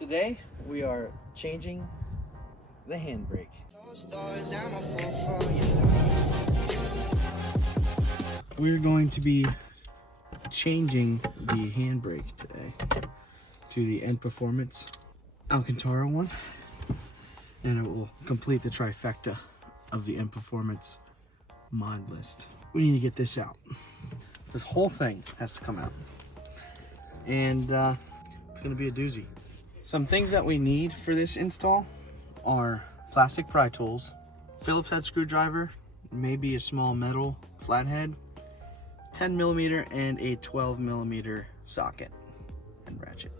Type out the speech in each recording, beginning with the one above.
Today we are changing the handbrake. We're going to be changing the handbrake today to the End Performance Alcantara one, and it will complete the trifecta of the End Performance mod list. We need to get this out. This whole thing has to come out, and it's going to be a doozy. Some things that we need for this install are plastic pry tools, Phillips head screwdriver, maybe a small metal flathead, 10mm and a 12mm socket and ratchet.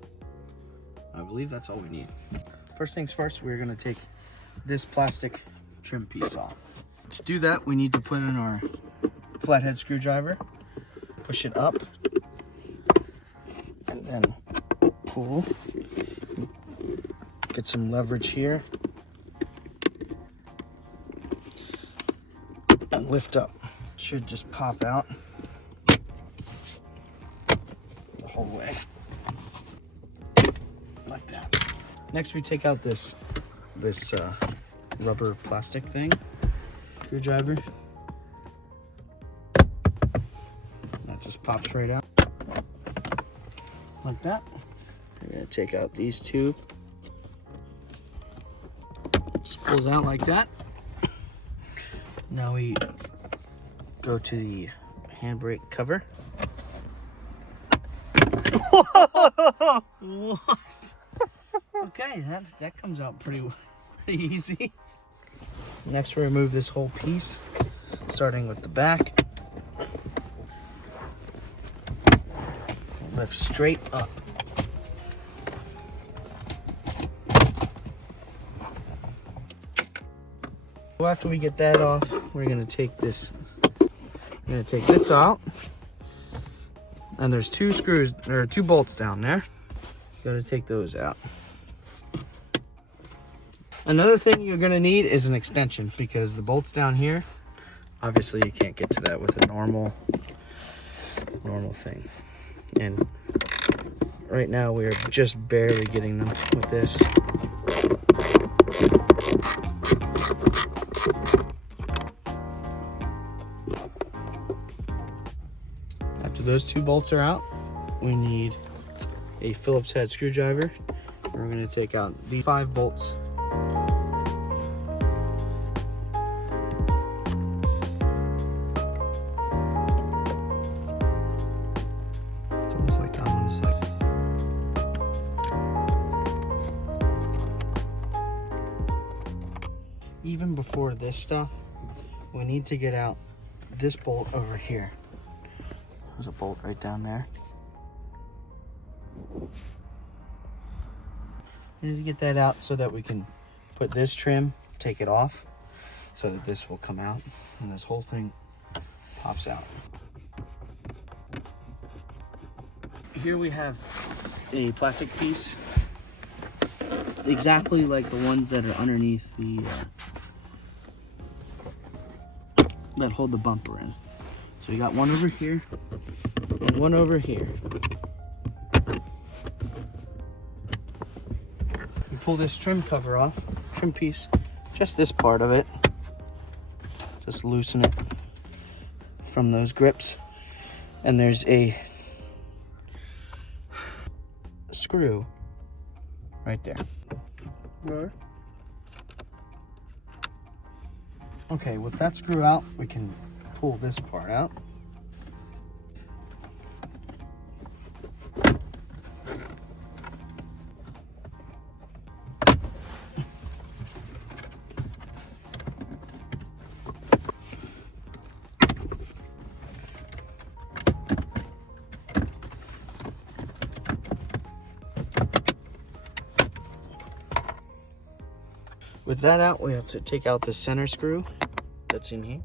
I believe that's all we need. First things first, we're going to take this plastic trim piece off. To do that, we need to put in our flathead screwdriver, push it up, and then pull. Get some leverage here and lift up. Should just pop out the whole way like that. Next, we take out this rubber plastic thing, screwdriver. That just pops right out like that. We're gonna take out these two. Just pulls out like that. Now we go to the handbrake cover. What? Okay, that comes out pretty easy. Next, we remove this whole piece, starting with the back. Lift straight up. So after we get that off, we're gonna take this out. And there's two screws, or two bolts down there. Gotta take those out. Another thing you're gonna need is an extension, because the bolts down here, obviously you can't get to that with a normal thing. And right now we're just barely getting them with this. After those two bolts are out, we need a Phillips head screwdriver. We're going to take out the 5 bolts. It's almost like that one is like. Even before this stuff, we need to get out this bolt over here. There's a bolt right down there. We need to get that out so that we can put this trim, take it off, so that this will come out and this whole thing pops out. Here we have a plastic piece, exactly like the ones that are underneath the that hold the bumper in. So you got one over here and one over here. You pull this trim cover off, trim piece, just this part of it. Just loosen it from those grips. And there's a screw right there. Okay, with that screw out, we can pull this part out. With that out, we have to take out the center screw that's in here.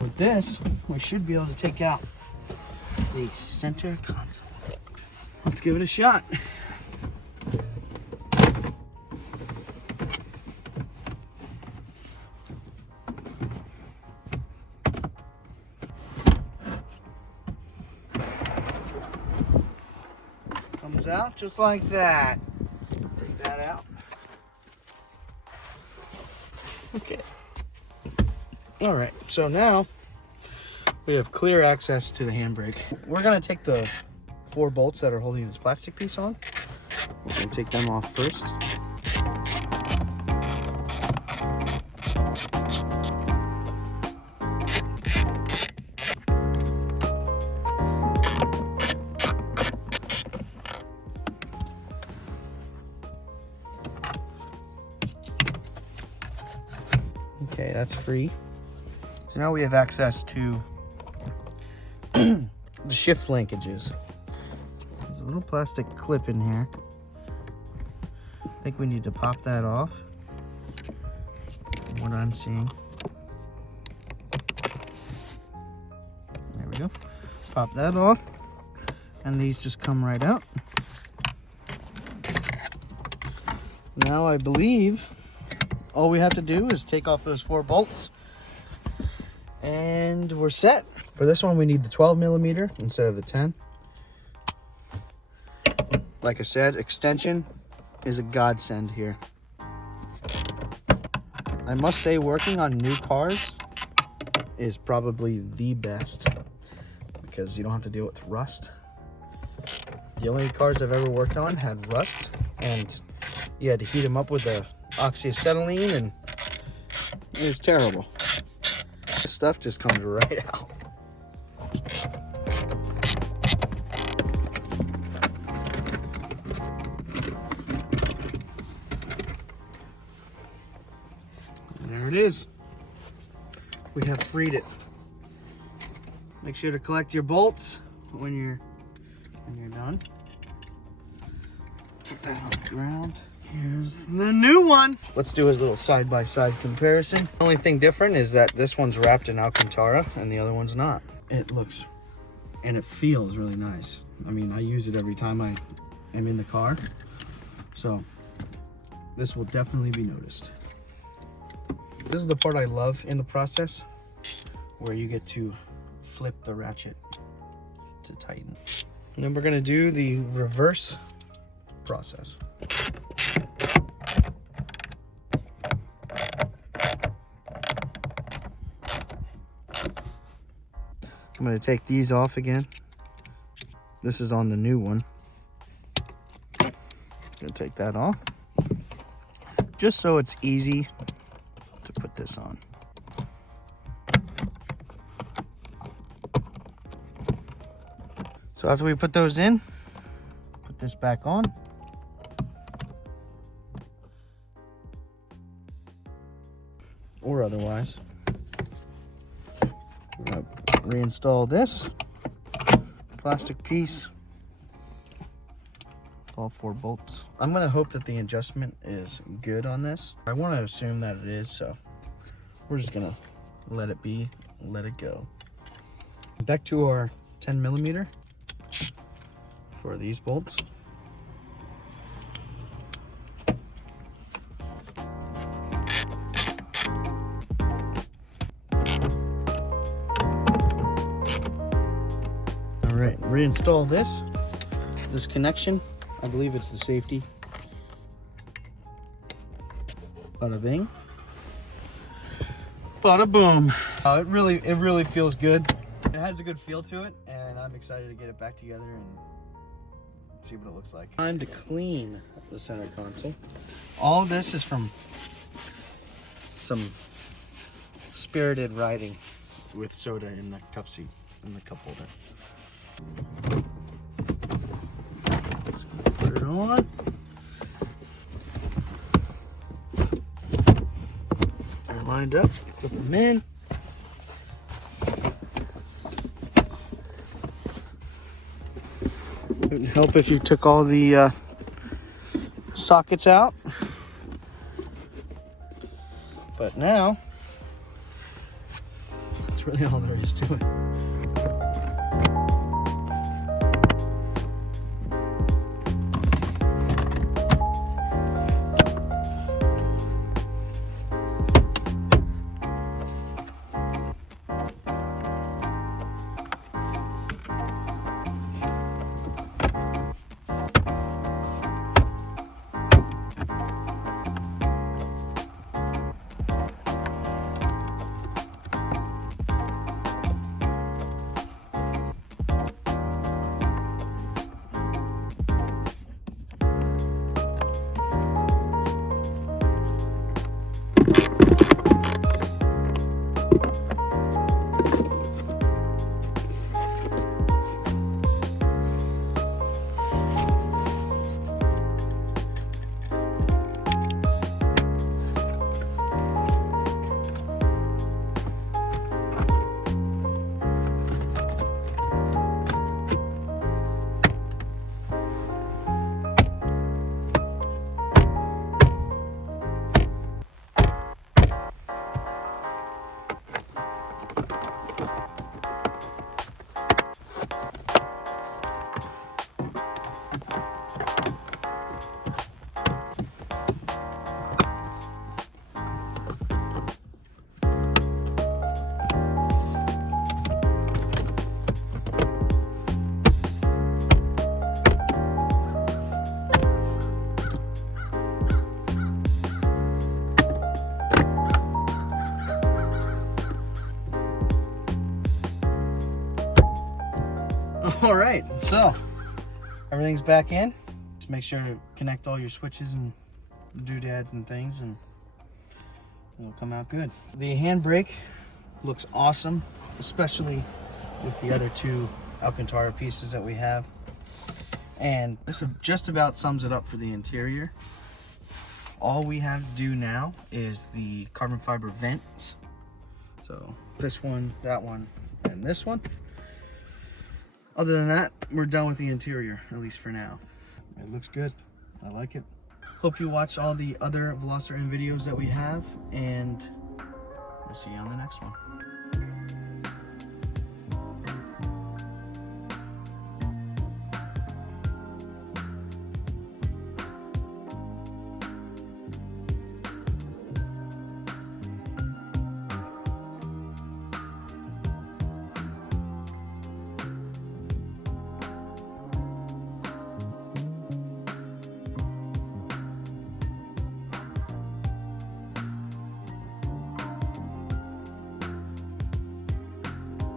With this, we should be able to take out the center console. Let's give it a shot. comes out just like that. Take that out. Okay. All right, so now we have clear access to the handbrake. We're gonna take the 4 bolts that are holding this plastic piece on. We're gonna take them off first. Okay, that's free. So now we have access to the shift linkages. There's a little plastic clip in here. I think we need to pop that off, from what I'm seeing. There we go. Pop that off, and these just come right out. Now I believe all we have to do is take off those 4 bolts and we're set. For this one, we need the 12mm instead of the 10. Like I said, extension is a godsend here. I must say, working on new cars is probably the best because you don't have to deal with rust. The only cars I've ever worked on had rust, and you had to heat them up with the oxyacetylene, and it was terrible. This stuff just comes right out. And there it is. We have freed it. Make sure to collect your bolts when you're done. Put that on the ground. Here's the new one. Let's do a little side-by-side comparison. The only thing different is that this one's wrapped in Alcantara and the other one's not. It looks and it feels really nice. I mean, I use it every time I am in the car. So this will definitely be noticed. This is the part I love in the process, where you get to flip the ratchet to tighten. And then we're gonna do the reverse process. I'm going to take these off again. This is on the new one. I'm going to take that off, just so it's easy to put this on. So after we put those in, put this back on. Or otherwise. We're going to reinstall this plastic piece, all 4 bolts. I'm going to hope that the adjustment is good on this. I want to assume that it is, so we're just going to let it be, let it go. Back to our 10mm for these bolts. All right, reinstall this connection. I believe it's the safety. Bada bing, bada boom. It really feels good. It has a good feel to it, and I'm excited to get it back together and see what it looks like. Time to clean the center console. All of this is from some spirited riding with soda in the cup seat, in the cup holder. Just gonna put it on. They're lined up. Put them in. It would help if you took all the sockets out. But now, that's really all there is to it. All right, so everything's back in. Just make sure to connect all your switches and doodads and things, and it'll come out good. The handbrake looks awesome, especially with the other two Alcantara pieces that we have. And this just about sums it up for the interior. All we have to do now is the carbon fiber vents. So this one, that one, and this one. Other than that, we're done with the interior, at least for now. It looks good. I like it. Hope you watch all the other Veloster videos that we have, and we'll see you on the next one.